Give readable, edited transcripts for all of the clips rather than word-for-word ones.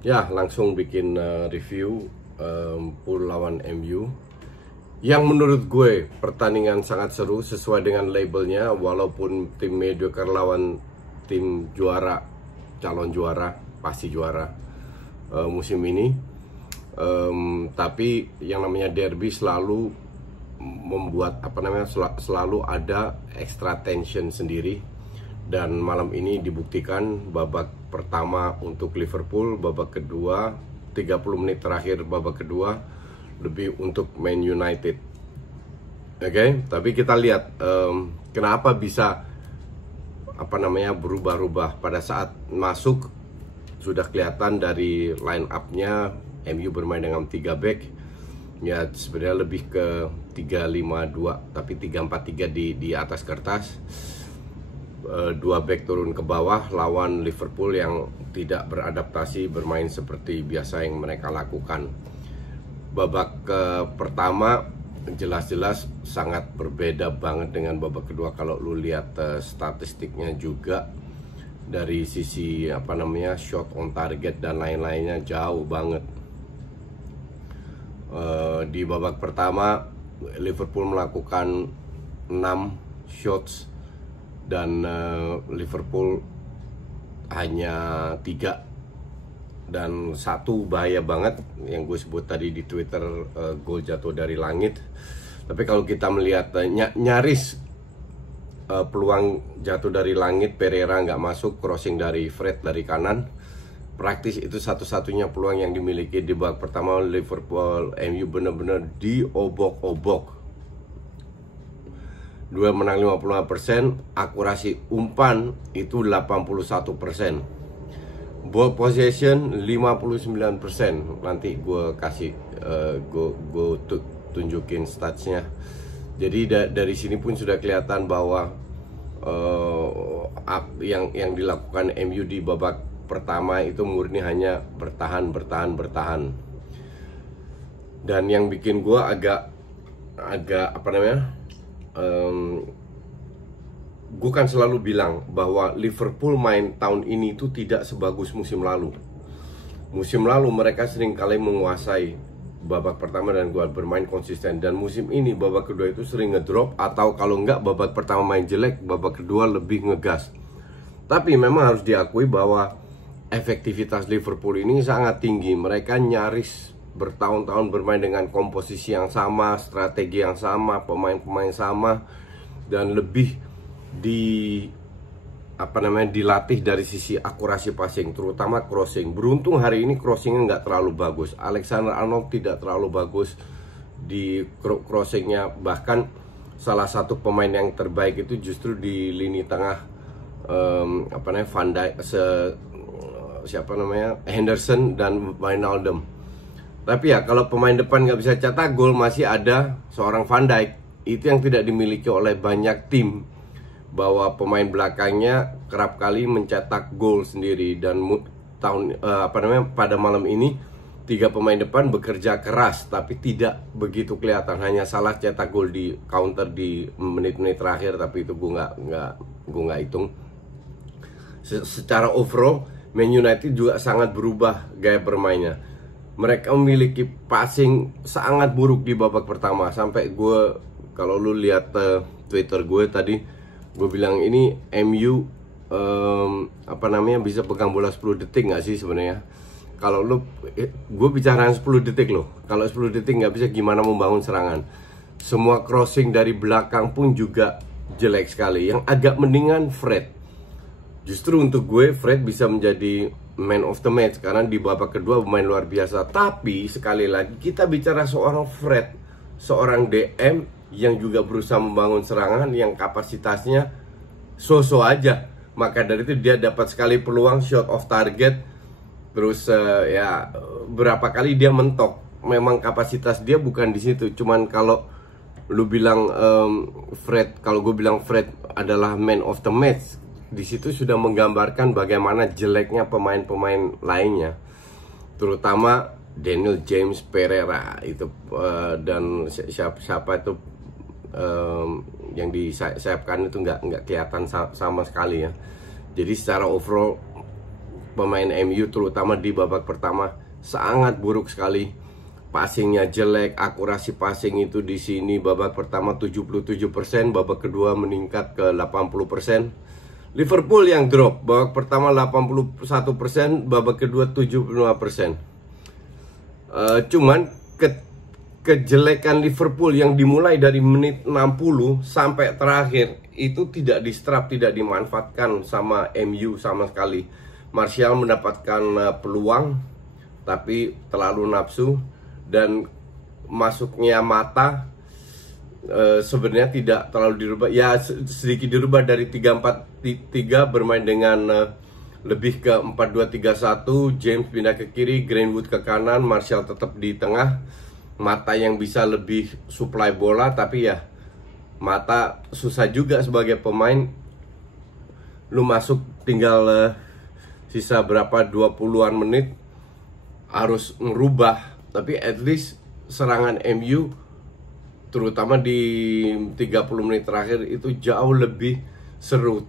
Ya, langsung bikin review Pool lawan MU. Yang menurut gue pertandingan sangat seru sesuai dengan labelnya, walaupun tim mediocre lawan tim juara, calon juara, pasti juara musim ini. Tapi yang namanya derby selalu membuat selalu ada extra tension sendiri. Dan malam ini dibuktikan babak pertama untuk Liverpool, babak kedua 30 menit terakhir babak kedua lebih untuk Man United. Oke, tapi kita lihat kenapa bisa berubah-ubah pada saat masuk. Sudah kelihatan dari line up-nya MU bermain dengan 3 back. Ya sebenarnya lebih ke 3-5-2, tapi 3-4-3 di atas kertas. 2 back turun ke bawah lawan Liverpool yang tidak beradaptasi bermain seperti biasa yang mereka lakukan. Babak pertama jelas-jelas sangat berbeda banget dengan babak kedua. Kalau lu lihat statistiknya juga dari sisi shot on target dan lain-lainnya jauh banget. Di babak pertama Liverpool melakukan 6 shots dan Liverpool hanya 3, dan 1 bahaya banget yang gue sebut tadi di Twitter, gol jatuh dari langit. Tapi kalau kita melihat nyaris peluang jatuh dari langit, Pereira nggak masuk, crossing dari Fred dari kanan, praktis itu satu-satunya peluang yang dimiliki di babak pertama Liverpool. MU benar-benar diobok-obok. 2 menang 55%, akurasi umpan itu 81%. Ball possession 59%. Nanti gue kasih gue tunjukin statsnya. Jadi dari sini pun sudah kelihatan bahwa yang dilakukan MU di babak pertama itu murni hanya bertahan. Dan yang bikin gue agak gue kan selalu bilang bahwa Liverpool main tahun ini itu tidak sebagus musim lalu. Musim lalu mereka sering kali menguasai babak pertama dan gue bermain konsisten. Dan musim ini babak kedua itu sering ngedrop, atau kalau enggak babak pertama main jelek, babak kedua lebih ngegas. Tapi memang harus diakui bahwa efektivitas Liverpool ini sangat tinggi. Mereka nyaris bertahun-tahun bermain dengan komposisi yang sama, strategi yang sama, pemain-pemain sama, dan lebih dilatih dari sisi akurasi passing, terutama crossing. Beruntung hari ini crossingnya nggak terlalu bagus. Alexander-Arnold tidak terlalu bagus di crossingnya. Bahkan salah satu pemain yang terbaik itu justru di lini tengah, Van Dijk, Henderson dan Wijnaldum. Tapi ya kalau pemain depan nggak bisa cetak gol, masih ada seorang Van Dijk. Itu yang tidak dimiliki oleh banyak tim, bahwa pemain belakangnya kerap kali mencetak gol sendiri. Dan pada malam ini 3 pemain depan bekerja keras, tapi tidak begitu kelihatan. Hanya salah cetak gol di counter di menit-menit terakhir, tapi itu gue nggak hitung. Secara overall Man United juga sangat berubah gaya bermainnya. Mereka memiliki passing sangat buruk di babak pertama. Sampai gue, kalau lu lihat Twitter gue tadi, gue bilang ini MU bisa pegang bola 10 detik nggak sih sebenarnya? Kalau gue bicara 10 detik loh. Kalau 10 detik nggak bisa, gimana membangun serangan? Semua crossing dari belakang pun juga jelek sekali. Yang agak mendingan Fred. Justru untuk gue Fred bisa menjadi man of the match karena di babak kedua bermain luar biasa. Tapi sekali lagi kita bicara seorang Fred, seorang DM yang juga berusaha membangun serangan yang kapasitasnya so-so aja. Maka dari itu dia dapat sekali peluang shot off target. Terus berapa kali dia mentok. Memang kapasitas dia bukan di situ. Cuman kalau lu bilang kalau gue bilang Fred adalah man of the match, di situ sudah menggambarkan bagaimana jeleknya pemain-pemain lainnya, terutama Daniel James, Pereira itu dan siapa itu yang disayapkan itu nggak kelihatan sama sekali ya. Jadi secara overall pemain MU terutama di babak pertama sangat buruk sekali. Passingnya jelek, akurasi passing itu di sini babak pertama 77%, babak kedua meningkat ke 80%. Liverpool yang drop, babak pertama 81%, babak kedua 75%. Cuman kejelekan Liverpool yang dimulai dari menit 60 sampai terakhir itu tidak diserap, tidak dimanfaatkan sama MU sama sekali. Martial mendapatkan peluang tapi terlalu nafsu, dan masuknya Mata sebenarnya tidak terlalu dirubah, ya sedikit dirubah dari 3-4-3 bermain dengan lebih ke 4-2-3-1. James pindah ke kiri, Greenwood ke kanan, Martial tetap di tengah. Mata yang bisa lebih supply bola, tapi ya Mata susah juga sebagai pemain. Lu masuk tinggal sisa berapa 20-an menit harus merubah, tapi at least serangan MU terutama di 30 menit terakhir itu jauh lebih seru.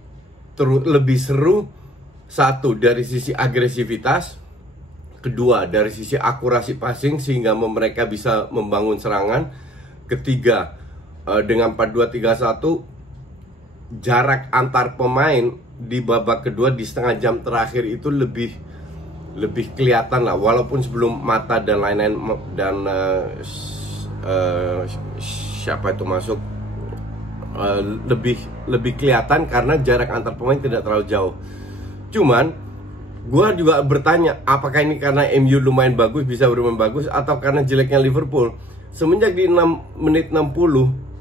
Lebih seru, satu dari sisi agresivitas, kedua dari sisi akurasi passing sehingga mereka bisa membangun serangan, ketiga dengan 4-2-3-1 jarak antar pemain di babak kedua di setengah jam terakhir itu lebih kelihatan lah, walaupun sebelum Mata dan lain-lain dan siapa itu masuk lebih kelihatan karena jarak antar pemain tidak terlalu jauh. Cuman gue juga bertanya, apakah ini karena MU lumayan bagus, bisa bermain bagus, atau karena jeleknya Liverpool? Semenjak di 6 menit 60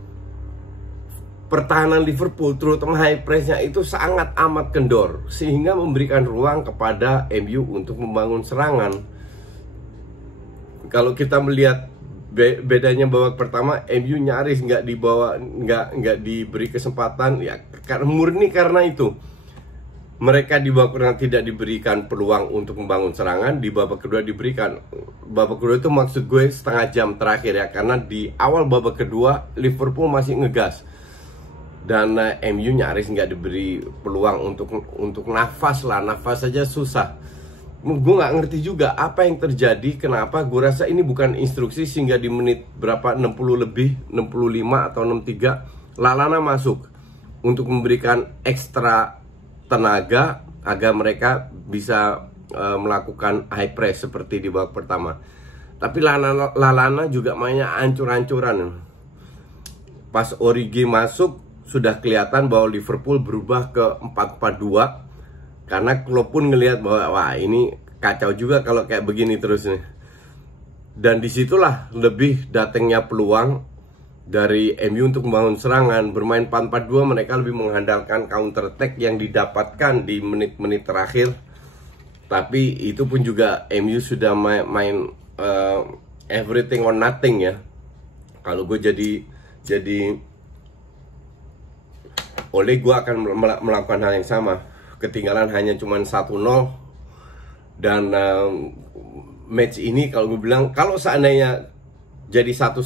pertahanan Liverpool terutama high pressnya itu sangat amat kendor, sehingga memberikan ruang kepada MU untuk membangun serangan. Kalau kita melihat bedanya babak pertama, MU nyaris nggak dibawa, nggak diberi kesempatan, ya murni karena itu mereka di babak pertama tidak diberikan peluang untuk membangun serangan. Di babak kedua diberikan. Babak kedua itu maksud gue setengah jam terakhir ya, karena di awal babak kedua Liverpool masih ngegas dan MU nyaris nggak diberi peluang untuk nafas lah, nafas saja susah. Gue nggak ngerti juga apa yang terjadi, kenapa. Gue rasa ini bukan instruksi sehingga di menit berapa, 60 lebih, 65 atau 63 Lallana masuk untuk memberikan ekstra tenaga agar mereka bisa melakukan high press seperti di babak pertama. Tapi Lallana juga mainnya ancur-ancuran. Pas Origi masuk sudah kelihatan bahwa Liverpool berubah ke 4-4-2 karena Klopp pun ngelihat bahwa wah ini kacau juga kalau kayak begini terus nih. Dan disitulah lebih datangnya peluang dari MU untuk membangun serangan. Bermain 4-4-2 mereka lebih mengandalkan counter attack yang didapatkan di menit-menit terakhir. Tapi itu pun juga MU sudah main everything or nothing ya. Kalau gue jadi Oleh gue akan melakukan hal yang sama. Ketinggalan hanya cuma 1-0. Dan match ini kalau gue bilang, kalau seandainya jadi 1-1,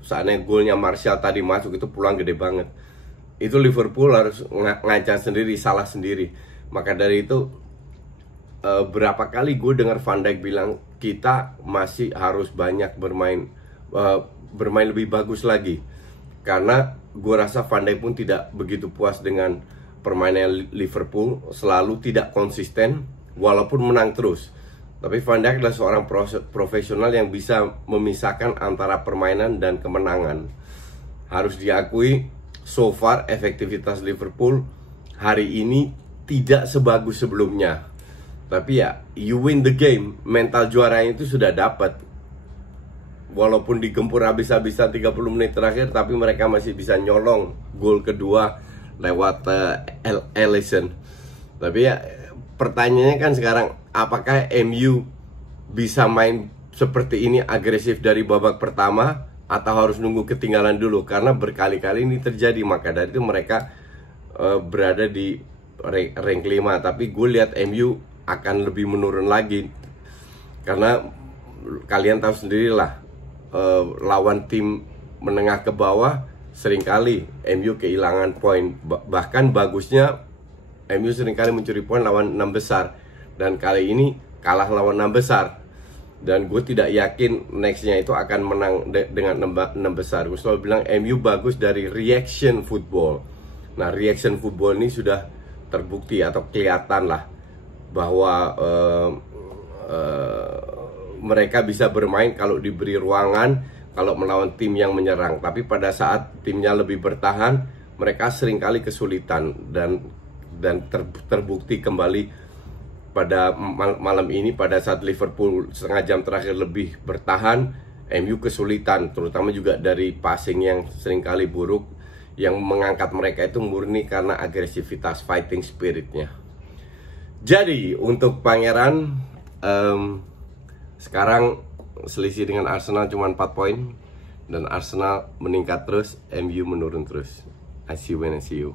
seandainya golnya Martial tadi masuk, itu peluang gede banget. Itu Liverpool harus ngaca sendiri, salah sendiri. Maka dari itu berapa kali gue dengar Van Dijk bilang kita masih harus banyak bermain lebih bagus lagi. Karena gue rasa Van Dijk pun tidak begitu puas dengan permainan Liverpool, selalu tidak konsisten walaupun menang terus. Tapi Van Dijk adalah seorang profesional yang bisa memisahkan antara permainan dan kemenangan. Harus diakui, so far efektivitas Liverpool hari ini tidak sebagus sebelumnya. Tapi ya, you win the game, mental juaranya itu sudah dapat. Walaupun digempur habis-habisan 30 menit terakhir, tapi mereka masih bisa nyolong gol kedua lewat Alisson. Tapi ya pertanyaannya kan sekarang, apakah MU bisa main seperti ini agresif dari babak pertama atau harus nunggu ketinggalan dulu? Karena berkali-kali ini terjadi, maka dari itu mereka berada di rank 5. Tapi gue lihat MU akan lebih menurun lagi, karena kalian tahu sendirilah, lawan tim menengah ke bawah seringkali MU kehilangan poin. Bahkan bagusnya MU seringkali mencuri poin lawan 6 besar. dan kali ini kalah lawan 6 besar. Dan gue tidak yakin nextnya itu akan menang dengan 6 besar. Gue selalu bilang MU bagus dari reaction football. Nah, reaction football ini sudah terbukti atau kelihatan lah bahwa mereka bisa bermain kalau diberi ruangan, kalau melawan tim yang menyerang. Tapi pada saat timnya lebih bertahan, mereka seringkali kesulitan. Dan terbukti kembali pada malam ini, pada saat Liverpool setengah jam terakhir lebih bertahan, MU kesulitan, terutama juga dari passing yang seringkali buruk. Yang mengangkat mereka itu murni karena agresivitas, fighting spiritnya. Jadi untuk Pangeran, sekarang selisih dengan Arsenal cuma 4 poin, dan Arsenal meningkat terus, MU menurun terus. I see you when I see you.